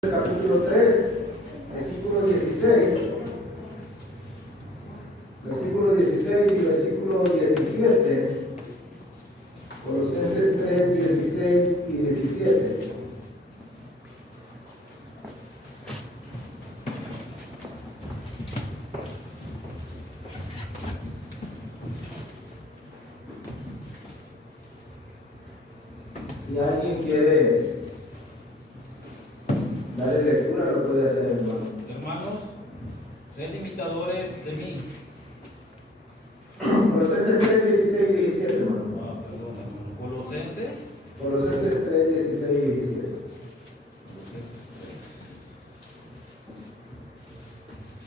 Capítulo 3, versículo 16. Versículo 16 y versículo 17. Colosenses 3, 16 y 17. Si alguien quiere darle lectura, lo puede hacer, hermano. Hermanos, sed imitadores de mí. Colosenses 3, 16 y 17, hermano. Perdón, hermano. Colosenses. Colosenses 3, 16 y 17.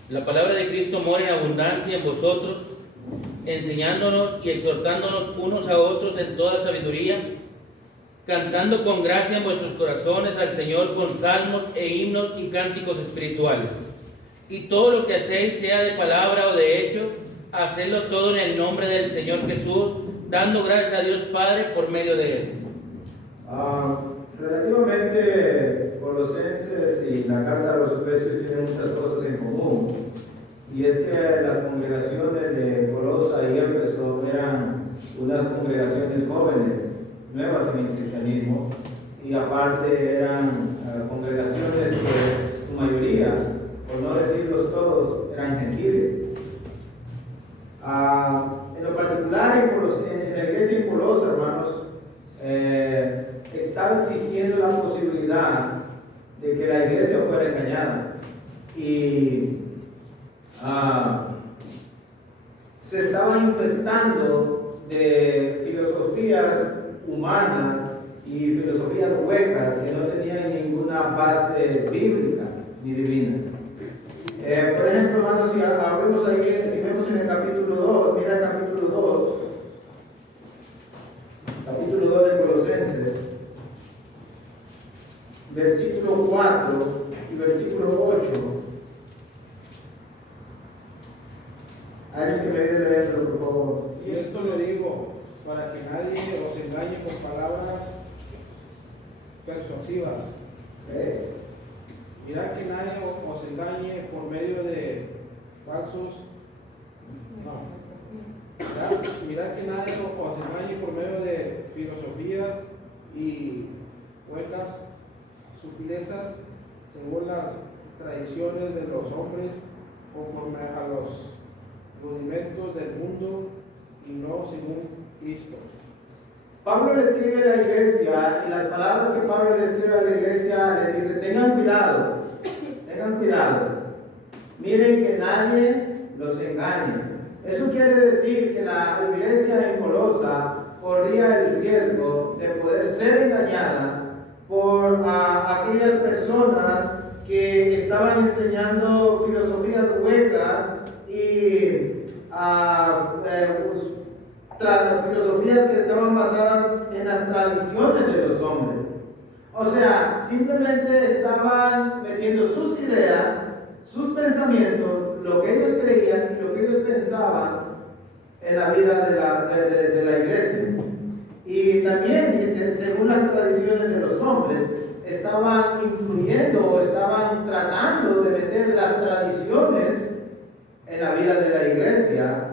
La palabra de Cristo mora en abundancia en vosotros, enseñándonos y exhortándonos unos a otros en toda sabiduría, cantando con gracia en vuestros corazones al Señor con salmos e himnos y cánticos espirituales. Y todo lo que hacéis, sea de palabra o de hecho, hacedlo todo en el nombre del Señor Jesús, dando gracias a Dios Padre por medio de Él. Relativamente, Colosenses y la carta a los Efesios tienen muchas cosas en común. Y es que las congregaciones de Colosa y Éfeso eran unas congregaciones jóvenes, nuevas en el cristianismo, y aparte eran congregaciones que su mayoría, por no decirlos todos, eran gentiles. En lo particular, en la iglesia en Colosa, hermanos, estaba existiendo la posibilidad de que la iglesia fuera engañada y se estaba infectando de filosofías humanas y filosofías huecas que no tenían ninguna base bíblica ni divina. Por ejemplo, hermanos, si abrimos ahí, si vemos en el capítulo 2, mira el capítulo 2 de Colosenses, versículo 4 y versículo 8. Alguien que me ayude a leerlo, por favor. Y esto le digo, para que nadie os engañe con palabras persuasivas. Mirad que nadie os engañe por medio de falsos. Mirad que nadie os engañe por medio de filosofías y huecas sutilezas, según las tradiciones de los hombres, conforme a los rudimentos del mundo y no según Cristo. Pablo le escribe a la iglesia, y las palabras que Pablo le escribe a la iglesia le dice: tengan cuidado, miren que nadie los engañe. Eso quiere decir que la iglesia en Colosa corría el riesgo de poder ser engañada por aquellas personas que estaban enseñando filosofías huecas y filosofías que estaban basadas en las tradiciones de los hombres. O sea, simplemente estaban metiendo sus ideas, sus pensamientos, lo que ellos creían y lo que ellos pensaban en la vida de la iglesia. Y también dice, según las tradiciones de los hombres, estaban influyendo o estaban tratando de meter las tradiciones en la vida de la iglesia.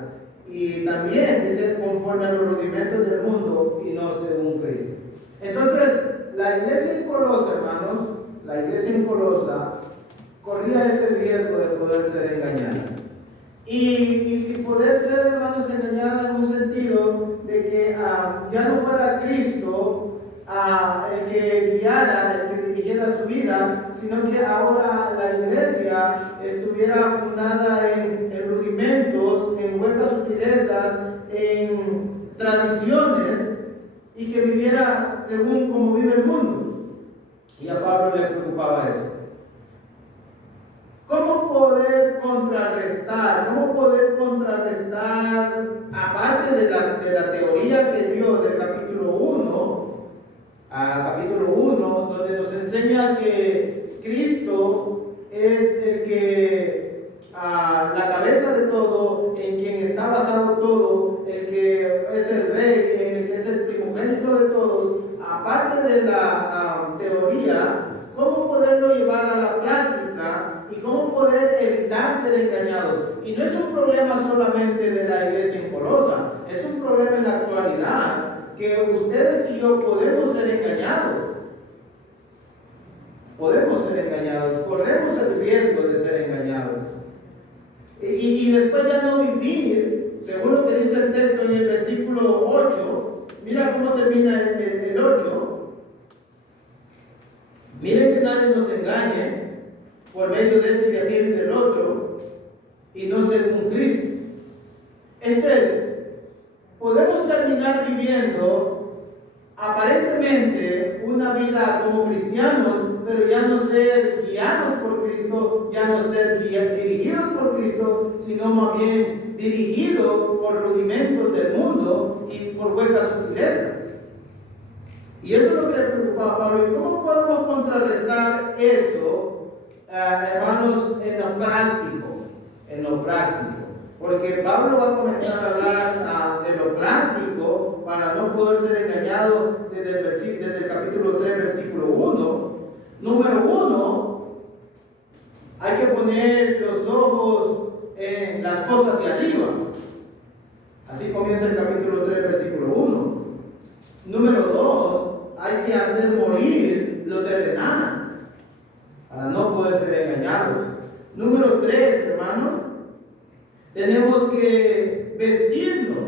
Y también dice, conforme a los rudimentos del mundo y no según Cristo. Entonces, la iglesia en Colosa, hermanos, la iglesia en Colosa corría ese riesgo de poder ser engañada. Y poder ser, hermanos, engañada en un sentido de que ya no fuera Cristo el que guiara, el que dirigiera su vida, sino que ahora la iglesia estuviera fundada en rudimentos, en huecas sutilezas, en tradiciones, y que viviera según como vive el mundo. Y a Pablo le preocupaba eso. ¿Cómo poder contrarrestar, aparte de la teoría que dio del capítulo 1, donde nos enseña que Cristo es el que, la cabeza de todo, en quien está basado todo, el que es el rey, el que es el primogénito de todos? Aparte de la teoría, ¿cómo poderlo y cómo poder evitar ser engañados. Y no es un problema solamente de la iglesia en Colosa, es un problema en la actualidad que ustedes y yo podemos ser engañados. Podemos ser engañados, corremos el riesgo de ser engañados. Y después ya no vivir, según lo que dice el texto en el versículo 8, mira cómo termina el 8. Miren que nadie nos engañe por medio de este y de aquel y del otro, y no según Cristo. Podemos terminar viviendo aparentemente una vida como cristianos, pero ya no ser guiados por Cristo, ya no ser dirigidos por Cristo, sino más bien dirigidos por rudimentos del mundo y por huecas sutilezas. Y eso es lo que le preocupaba a Pablo. ¿Y cómo podemos contrarrestar eso, hermanos, en lo práctico? En lo práctico. Porque Pablo va a comenzar a hablar de lo práctico para no poder ser engañado desde el capítulo 3, versículo 1. Número 1, hay que poner los ojos en las cosas de arriba. Así comienza el capítulo 3, versículo 1. Número 2, hay que hacer morir lo terrenal para no poder ser engañados. Número 3, hermanos, tenemos que vestirnos.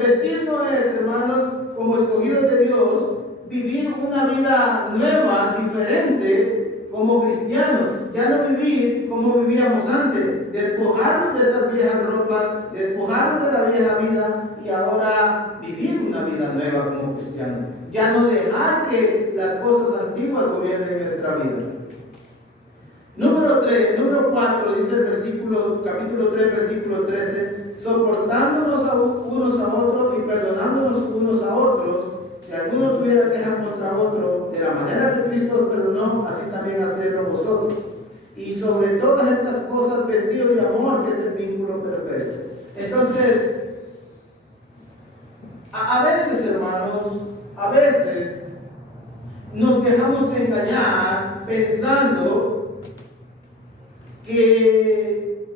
Vestir no es, hermanos, como escogidos de Dios, vivir una vida nueva, diferente, como cristianos. Ya no vivir como vivíamos antes, despojarnos de esas viejas ropas, despojarnos de la vieja vida y ahora vivir una vida nueva como cristianos. Ya no dejar que las cosas antiguas gobiernen nuestra vida. Número 4, dice el capítulo 3, versículo 13, soportándonos unos a otros y perdonándonos unos a otros, si alguno tuviera queja contra otro, de la manera que Cristo os perdonó, así también hacedlo vosotros. Y sobre todas estas cosas, vestidos de amor, que es el vínculo perfecto. Entonces, a veces, hermanos, a veces nos dejamos engañar pensando que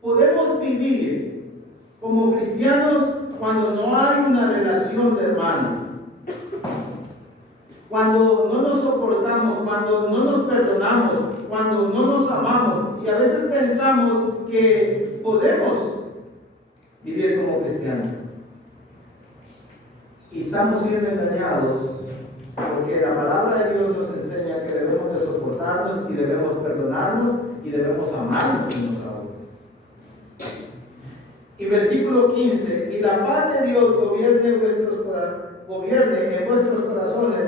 podemos vivir como cristianos cuando no hay una relación de hermano, cuando no nos soportamos, cuando no nos perdonamos, cuando no nos amamos, y a veces pensamos que podemos vivir como cristianos. Y estamos siendo engañados porque la palabra de Dios nos enseña que debemos de soportarnos y debemos perdonarnos y debemos amarnos unos a otros. Y versículo 15, y la paz de Dios gobierne en vuestros corazones,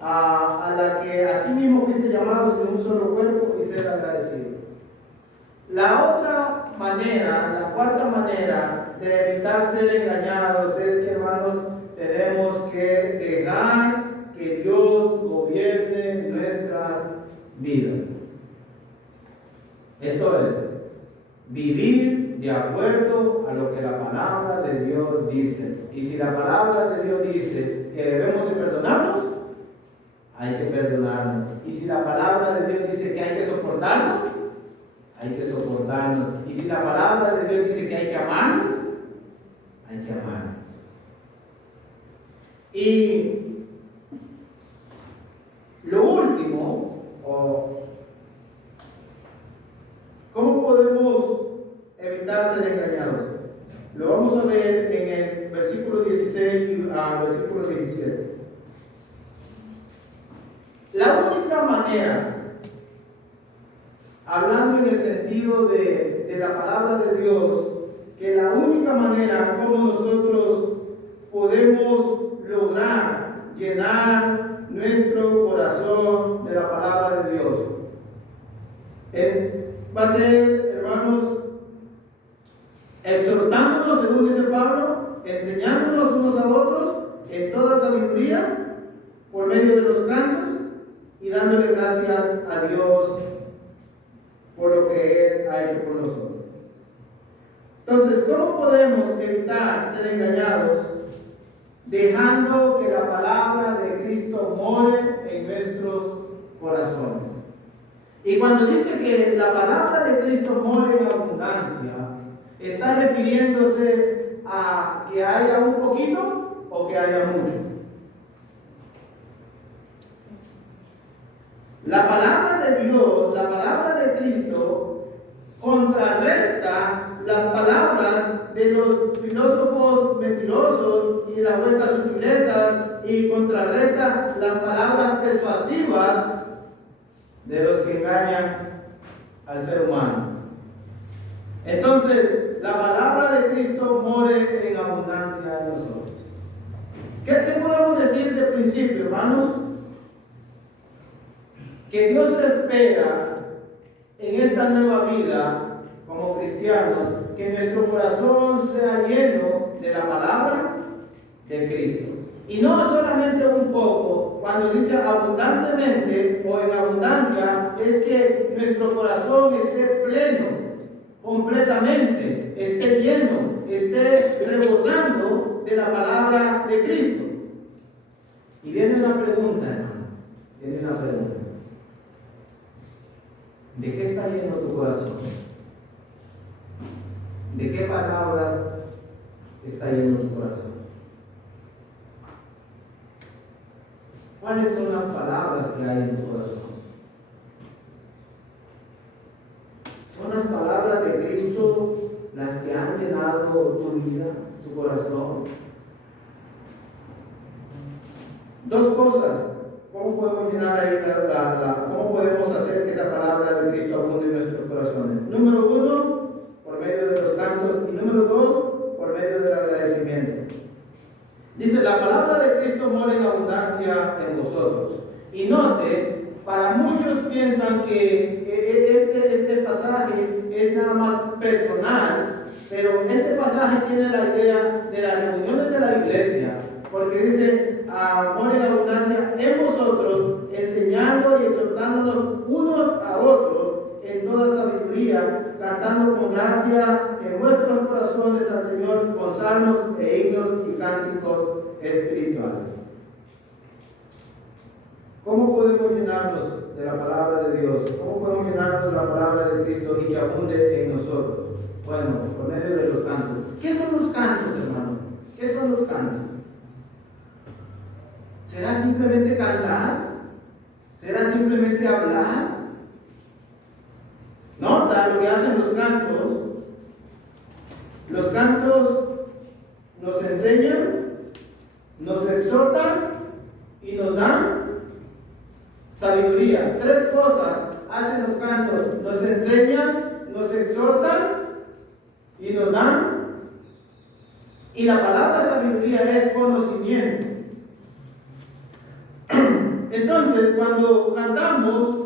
a la que asimismo fuiste llamados en un solo cuerpo, y sed agradecidos. La otra manera, la cuarta manera de evitar ser engañados es que, hermanos, tenemos que dejar que Dios gobierne nuestras vidas. Esto es, vivir de acuerdo a lo que la palabra de Dios dice. Y si la palabra de Dios dice que debemos de perdonarnos, hay que perdonarnos. Y si la palabra de Dios dice que hay que soportarnos, hay que soportarnos. Y si la palabra de Dios dice que hay que amarnos, hay que amarnos. Y lo último, ¿cómo podemos evitar ser engañados? Lo vamos a ver en el versículo 16 al versículo 17. La única manera, hablando en el sentido de la palabra de Dios, que la única manera como nosotros podemos lograr llenar nuestro corazón de la palabra de Dios va a ser, hermanos, exhortándonos, según dice Pablo, enseñándonos unos a otros en toda sabiduría por medio de los cantos y dándole gracias a Dios por lo que Él ha hecho por nosotros. Entonces, ¿cómo podemos evitar ser engañados? Dejando que la palabra de Cristo more en nuestros corazones. Y Y cuando dice que la palabra de Cristo mora en abundancia, está refiriéndose a que haya un poquito o que haya mucho. La palabra de Dios, la palabra de Cristo, contrarresta las palabras de los filósofos mentirosos y las huecas sutilezas, y contrarresta las palabras persuasivas de los que engañan al ser humano. Entonces, la palabra de Cristo more en abundancia en nosotros. ¿Qué podemos decir de principio, hermanos? Que Dios espera en esta nueva vida como cristianos que nuestro corazón sea lleno de la palabra de Cristo. Y no solamente un poco, cuando dice abundantemente o en abundancia, es que nuestro corazón esté pleno, completamente, esté lleno, esté rebosando de la palabra de Cristo. Y viene una pregunta, hermano, viene una pregunta. ¿De qué está lleno tu corazón? ¿De qué palabras está lleno tu corazón? ¿Cuáles son las palabras que hay en tu corazón? ¿Son las palabras de Cristo las que han llenado tu vida, tu corazón? Dos cosas. ¿Cómo podemos llenar ahí cómo podemos hacer que esa palabra de Cristo abunde en nuestros corazones? Número uno, por medio de los cantos, y número dos, por medio del agradecimiento. Dice, la palabra de Cristo mora en abundancia en vosotros. Y note, para muchos piensan que este pasaje es nada más personal, pero este pasaje tiene la idea de las reuniones de la iglesia, porque dice, mora en abundancia en vosotros, enseñando y exhortándonos unos a otros en toda sabiduría, cantando con gracia en vuestros corazones al Señor con salmos e himnos y cánticos espirituales. ¿Cómo podemos llenarnos de la palabra de Dios? ¿Cómo podemos llenarnos de la palabra de Cristo y que abunde en nosotros? Bueno, por medio de los cantos. ¿Qué son los cantos, hermano? ¿Qué son los cantos? ¿Será simplemente cantar? ¿Será simplemente hablar? Nota lo que hacen los cantos. Los cantos nos enseñan, nos exhortan y nos dan sabiduría. Tres cosas hacen los cantos: nos enseñan, nos exhortan y nos dan. Y la palabra sabiduría es conocimiento. Entonces, cuando cantamos,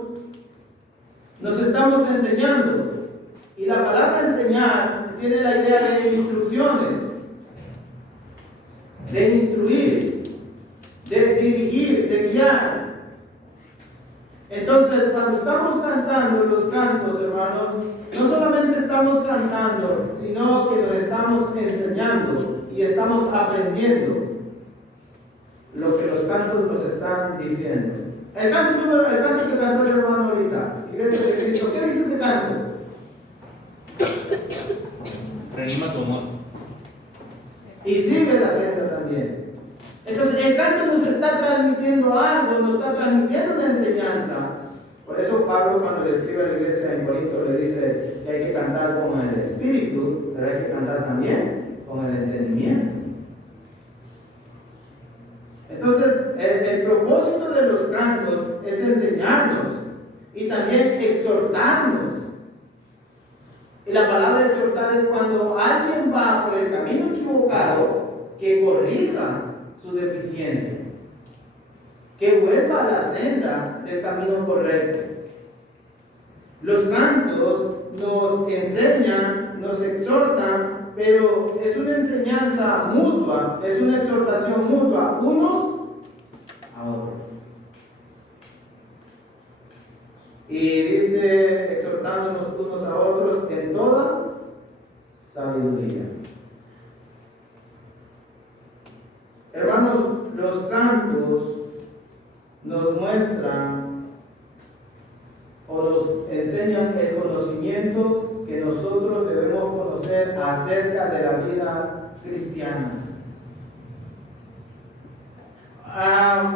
nos estamos enseñando. Y la palabra enseñar tiene la idea de instrucciones, de instruir, de dirigir, de guiar. Entonces, cuando estamos cantando los cantos, hermanos, no solamente estamos cantando, sino que nos estamos enseñando y estamos aprendiendo lo que los cantos nos están diciendo. El canto que cantó el hermano ahorita, Iglesia de Cristo, ¿qué dice ese canto? Reanima tu amor. Y sigue la senda también. Entonces, el canto nos está transmitiendo algo, nos está transmitiendo una enseñanza. Por eso Pablo, cuando le escribe a la iglesia en Corinto, le dice que hay que cantar con el espíritu, pero hay que cantar también con el entendimiento. Entonces, el propósito de los cantos es enseñarnos y también exhortarnos. Y la palabra exhortar es cuando alguien va por el camino equivocado, que corrija su deficiencia, que vuelva a la senda del camino correcto. Los cantos nos enseñan, nos exhortan, pero es una enseñanza mutua, es una exhortación mutua, unos a otros. Y dice, exhortándonos unos a otros en toda sabiduría. Hermanos, los cantos nos muestran o nos enseñan el conocimiento que nosotros debemos conocer acerca de la vida cristiana.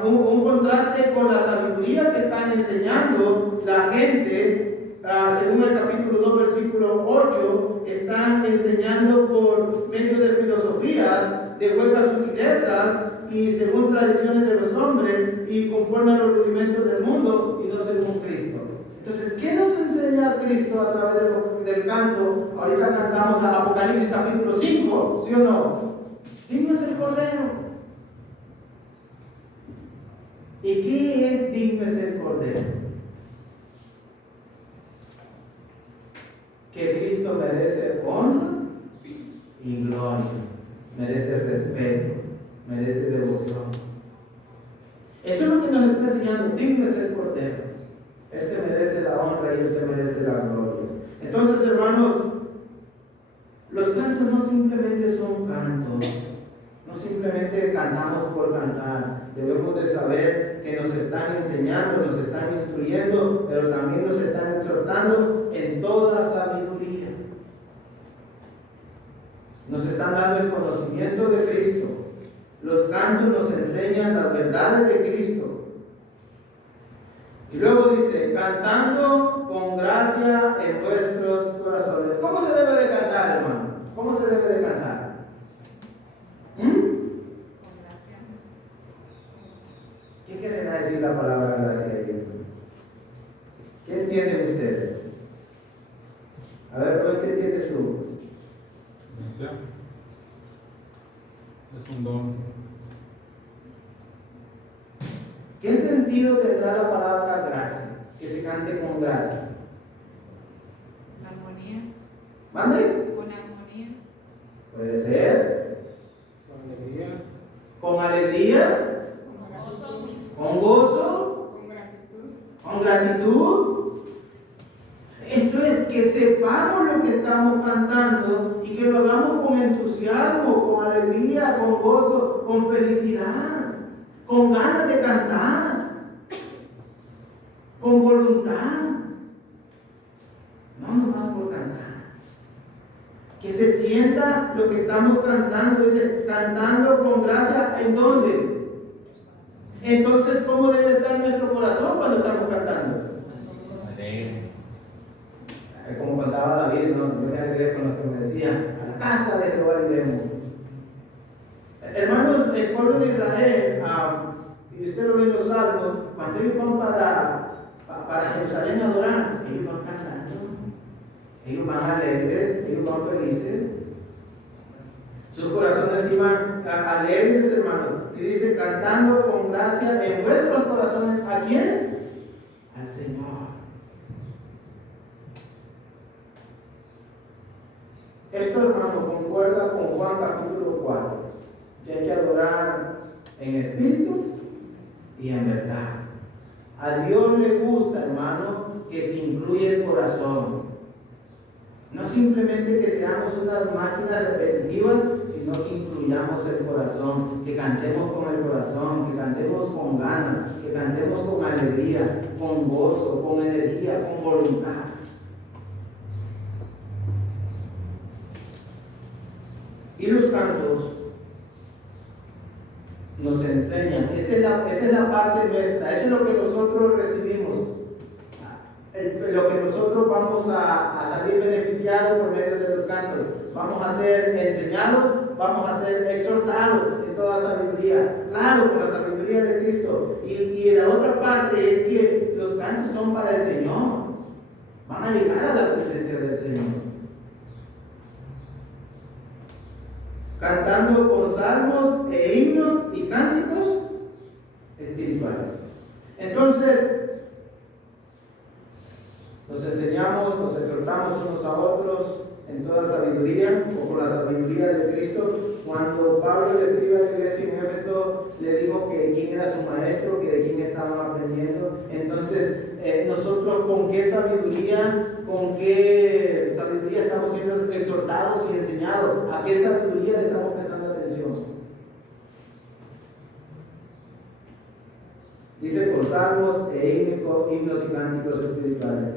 Un contraste con la sabiduría que están enseñando la gente, según el capítulo 2, versículo 8, están enseñando por medio de filosofías, de huecas sutilezas y según tradiciones de los hombres y conforme a los rudimentos del mundo y no según Cristo. Entonces, ¿qué nos enseña Cristo a través del canto? Ahorita cantamos a Apocalipsis capítulo 5, ¿sí o no? Digno es el Cordero. ¿Y qué es digno es el Cordero? Que Cristo merece honra y gloria, merece respeto, merece devoción. Eso es lo que nos está enseñando, digno es el Cordero. Él se merece la honra y Él se merece la gloria. Entonces, hermanos, los cantos no simplemente son cantos, no simplemente cantamos por cantar. Debemos de saber que nos están enseñando, nos están instruyendo, pero también nos están exhortando en toda sabiduría. Nos están dando el conocimiento de Cristo. Los cantos nos enseñan las verdades de Cristo. Y luego dice, cantando con gracia en vuestros corazones. ¿Cómo se debe de cantar, hermano? ¿Cómo se debe de cantar? ¿Qué quiere decir la palabra gracia? ¿Qué entienden ustedes? A ver, Rubén, ¿qué entiendes tú? Gracia es un don. ¿Qué sentido tendrá la palabra gracia? Que se cante con gracia. Armonía. ¿Mande? Con armonía. Puede ser. Con alegría. Con alegría. Con gozo. Con gratitud. Esto es que sepamos lo que estamos cantando y que lo hagamos con entusiasmo, con alegría, con gozo, con felicidad, con ganas de cantar, con voluntad, no nomás por cantar. Que se sienta lo que estamos cantando, dice, cantando con gracia, ¿en dónde? Entonces, ¿cómo debe estar nuestro corazón cuando estamos cantando? Como contaba David, ¿no? Yo me alegré con lo que me decía, a la casa de Jehová iremos. Hermanos, el pueblo de Israel, y usted lo ve en los salmos, cuando ellos van para Jerusalén a adorar, ellos van cantando, ellos van alegres, ellos van felices. Sus corazones iban alegres, hermanos. Y dice, cantando con gracia en vuestros corazones. ¿A quién? Al Señor. Esto, hermano, concuerda con Juan capítulo 4, que hay que adorar en espíritu y en verdad. A Dios le gusta, hermano, que se incluya el corazón. No simplemente que seamos unas máquinas repetitivas, sino que incluyamos el corazón, que cantemos con el corazón, que cantemos con ganas, que cantemos con alegría, con gozo, con energía, con voluntad. Y los cantos nos enseñan, esa es la parte nuestra, eso es lo que nosotros recibimos, lo que nosotros vamos a salir beneficiados por medio de los cantos. Vamos a ser enseñados, vamos a ser exhortados en toda sabiduría, claro, con la sabiduría de Cristo. Y la otra parte es que los cantos son para el Señor, van a llegar a la presencia del Señor. Cantando con salmos e himnos y cánticos espirituales. Entonces, nos enseñamos, nos exhortamos unos a otros en toda sabiduría, o con la sabiduría de Cristo. Cuando Pablo le escribe a la iglesia en Éfeso, le dijo que quién era su maestro, que de quién estaban aprendiendo. Entonces, nosotros con qué sabiduría estamos siendo exhortados y enseñados, a qué sabiduría le estamos prestando atención. Dice con salmos e himnos y cánticos espirituales.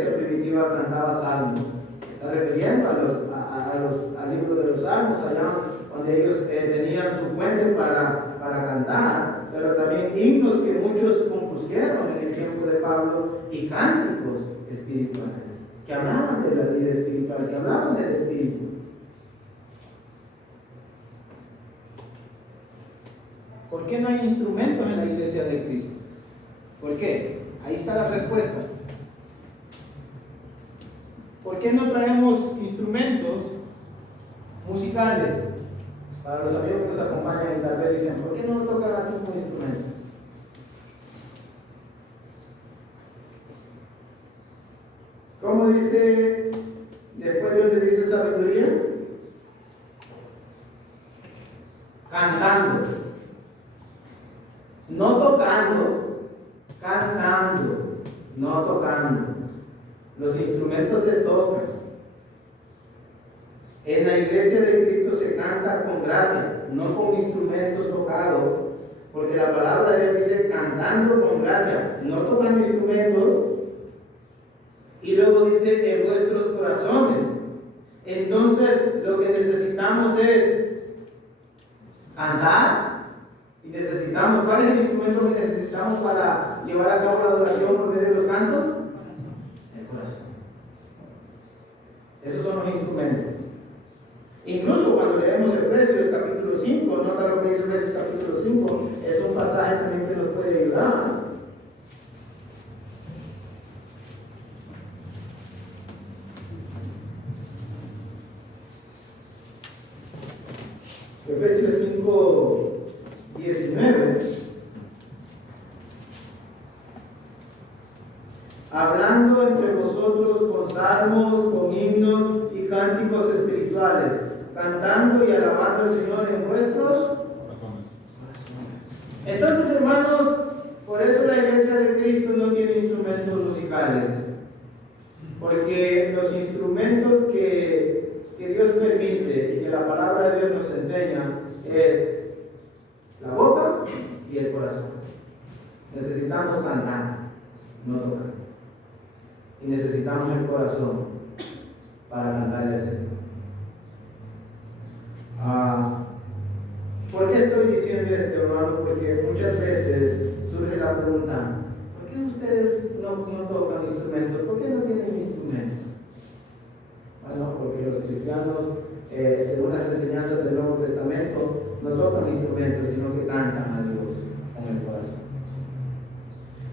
iglesia primitiva cantaba salmos. Está refiriendo al libro de los salmos, allá donde ellos tenían su fuente para cantar, pero también himnos que muchos compusieron en el tiempo de Pablo y cánticos espirituales que hablaban de la vida espiritual, que hablaban del espíritu. ¿Por qué no hay instrumentos en la iglesia de Cristo? ¿Por qué? Ahí está la respuesta. ¿Por qué no traemos instrumentos musicales? Para los amigos que nos acompañan y tal vez dicen, ¿por qué no tocan aquí un instrumento? ¿Cómo dice, después de donde dice sabiduría? Cantando. No tocando, cantando, no tocando. Los instrumentos se tocan. En la iglesia de Cristo se canta con gracia, no con instrumentos tocados, porque la palabra de Dios dice cantando con gracia, no tocando instrumentos, y luego dice en vuestros corazones. Entonces lo que necesitamos es cantar, y necesitamos, ¿cuál es el instrumento que necesitamos para llevar a cabo la adoración por medio de los cantos? El corazón. Esos son los instrumentos. Incluso cuando leemos Efesios capítulo 5, nota lo que dice Efesios capítulo 5, es un pasaje también que nos puede ayudar. Efesios 5, 19. Hablando entre vosotros con salmos, con himnos y cánticos espirituales, cantando y alabando al Señor en vuestros Corazones. Entonces, hermanos, por eso la iglesia de Cristo no tiene instrumentos musicales, porque los instrumentos que Dios permite y que la palabra de Dios nos enseña es la boca y el corazón. Necesitamos cantar, no tocar. Y necesitamos el corazón para cantarle al Señor. ¿Por qué estoy diciendo esto, hermano? Porque muchas veces surge la pregunta, ¿por qué ustedes no tocan instrumentos? ¿Por qué no tienen instrumentos? Bueno, porque los cristianos, según las enseñanzas del Nuevo Testamento, no tocan instrumentos, sino que cantan a Dios con el corazón.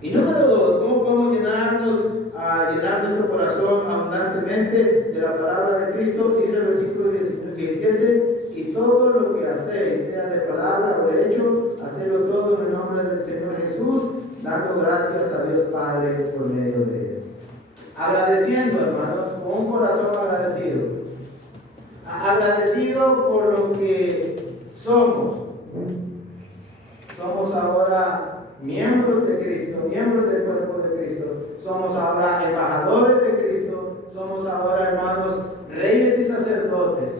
Y número 2, ¿cómo podemos llenar nuestro corazón abundantemente de la palabra de Cristo? Dice el versículo 17, y todo lo que hacéis, sea de palabra o de hecho, hacedlo todo en el nombre del Señor Jesús, dando gracias a Dios Padre por medio de Él. Agradeciendo, hermanos, con un corazón agradecido. Agradecido por lo que somos. Somos ahora miembros de Cristo, miembros del cuerpo de Cristo. Somos ahora embajadores de Cristo. Somos ahora, hermanos, reyes y sacerdotes.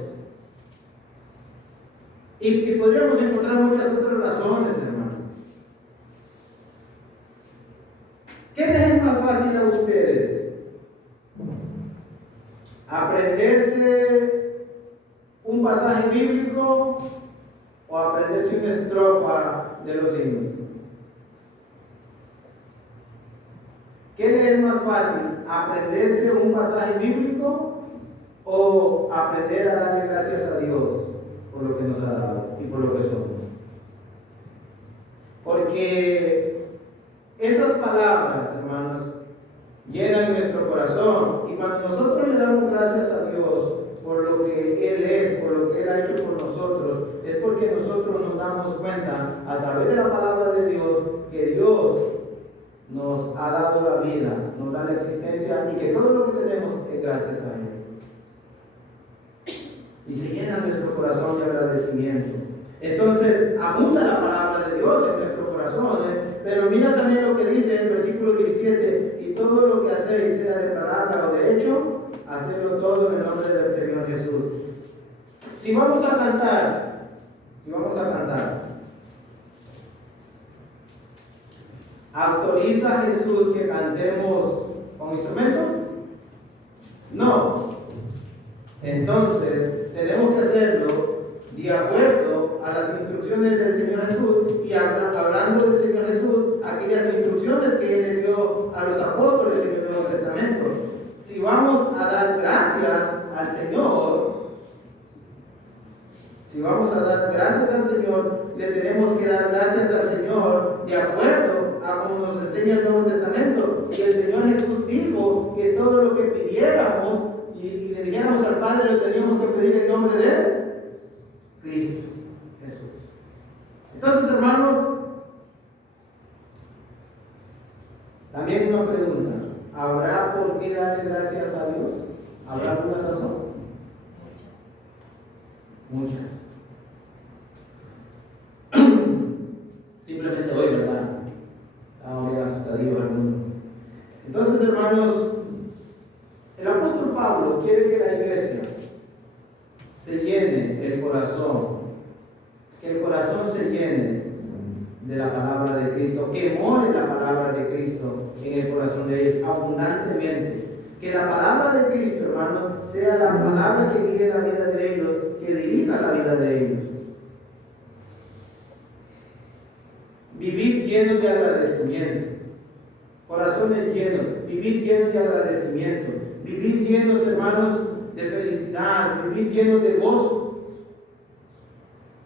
Y podríamos encontrar muchas otras razones, hermano. ¿Qué les es más fácil a ustedes? ¿Aprenderse un pasaje bíblico o aprenderse una estrofa de los himnos? ¿Qué les es más fácil? ¿Aprenderse un pasaje bíblico o aprender a darle gracias a Dios por lo que nos ha dado y por lo que somos? Porque esas palabras, hermanos, llenan nuestro corazón, y cuando nosotros le damos gracias a Dios por lo que Él es, por lo que Él ha hecho por nosotros, es porque nosotros nos damos cuenta a través de la palabra de Dios que Dios nos ha dado la vida, nos da la existencia y que todo lo que tenemos es gracias a Él. Y se llena nuestro corazón de agradecimiento. Entonces, abunda la palabra de Dios en nuestros corazones, pero mira también lo que dice en el versículo 17, y todo lo que hacéis, sea de palabra o de hecho, hacedlo todo en el nombre del Señor Jesús. Si vamos a cantar, ¿autoriza Jesús que cantemos con instrumentos? No. Entonces, tenemos que hacerlo de acuerdo a las instrucciones del Señor Jesús y hablando del Señor Jesús, aquellas instrucciones que Él le dio a los apóstoles en el Nuevo Testamento. Si vamos a dar gracias al Señor, le tenemos que dar gracias al Señor de acuerdo a como nos enseña el Nuevo Testamento. Y el Señor Jesús dijo que todo lo que pidiéramos y le dijéramos al Padre lo teníamos que pedir en nombre de Cristo Jesús. Entonces, hermanos, también una pregunta: ¿habrá por qué darle gracias a Dios? ¿Habrá alguna razón? Muchas. Simplemente hoy, ¿verdad? Estamos bien asustados al mundo. Entonces, hermanos, el apóstol Pablo quiere que la iglesia se llene el corazón, que el corazón se llene de la palabra de Cristo, que more la palabra de Cristo en el corazón de ellos abundantemente. Que la palabra de Cristo, hermanos, sea la palabra que guíe la vida de ellos, que dirija la vida de ellos. Vivir llenos de agradecimiento, corazones llenos, vivir llenos de agradecimiento, vivir llenos, hermanos, de felicidad, vivir llenos de gozo.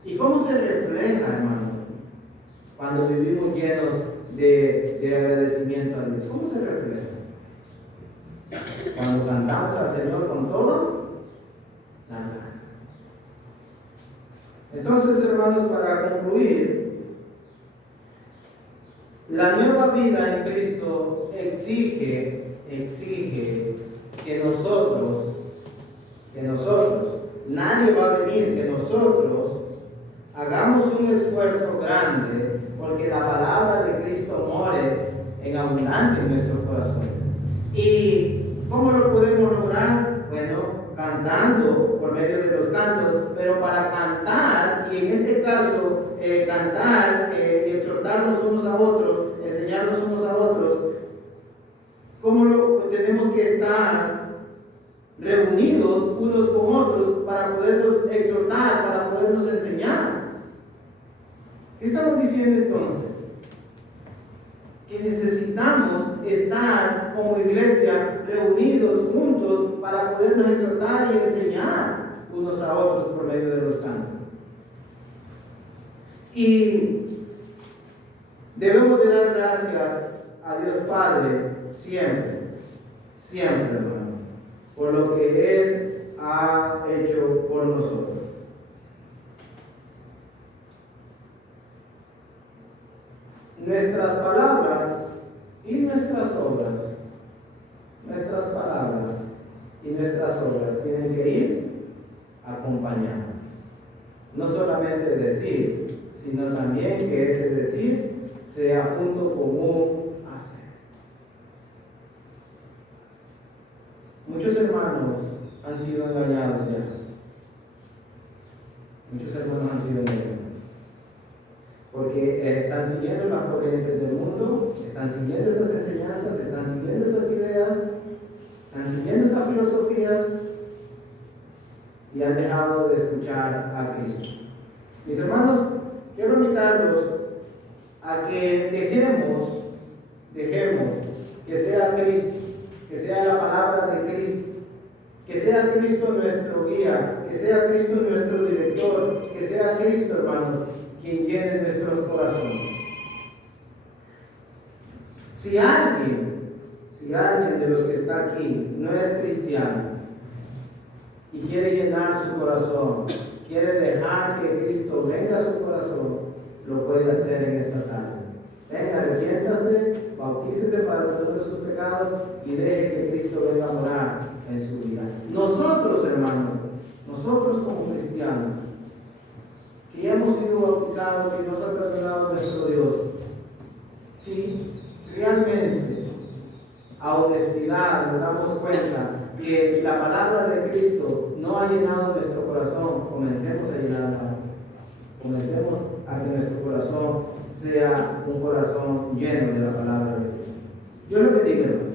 ¿Y cómo se refleja, hermano, cuando vivimos llenos de agradecimiento a Dios? ¿Cómo se refleja? Cuando cantamos al Señor con todas las gracias. Entonces, hermanos, para concluir, la nueva vida en Cristo exige que nosotros, nadie va a venir, que nosotros hagamos un esfuerzo grande porque la palabra de Cristo more en abundancia en nuestros corazones. ¿Y cómo lo podemos lograr? Bueno, cantando por medio de los cantos, pero para cantar, y en este caso cantar y exhortarnos unos a otros, enseñarnos unos a otros, ¿cómo tenemos que estar reunidos unos con otros para podernos exhortar, para podernos enseñar? ¿Qué estamos diciendo entonces? Que necesitamos estar como iglesia reunidos juntos para podernos exhortar y enseñar unos a otros por medio de los cantos. Y debemos de dar gracias a Dios Padre siempre, hermano, por lo que Él ha hecho por nosotros. Nuestras palabras y nuestras obras, tienen que ir acompañadas. No solamente decir, sino también que ese decir sea junto con un hacer. Muchos hermanos han sido engañados ya. Porque están siguiendo las corrientes del mundo, están siguiendo esas enseñanzas, están siguiendo esas ideas, están siguiendo esas filosofías y han dejado de escuchar a Cristo. Mis hermanos, quiero invitarlos a que dejemos que sea Cristo, que sea la palabra de Cristo, que sea Cristo nuestro guía, que sea Cristo nuestro director, que sea Cristo, hermanos, quien llene nuestros corazones. Si alguien de los que está aquí no es cristiano y quiere llenar su corazón, quiere dejar que Cristo venga a su corazón, lo puede hacer en esta tarde. Venga, arrepiéntase, bautícese para el perdón de sus pecados y deje que Cristo venga a morar en su vida. Nosotros, hermanos, nosotros como cristianos, que ya hemos sido bautizados, que nos ha perdonado nuestro Dios, si realmente a honestidad nos damos cuenta que la palabra de Cristo no ha llenado nuestro corazón, comencemos a llenarla. Comencemos a que nuestro corazón sea un corazón lleno de la palabra de Dios. Dios le bendiga, hermanos.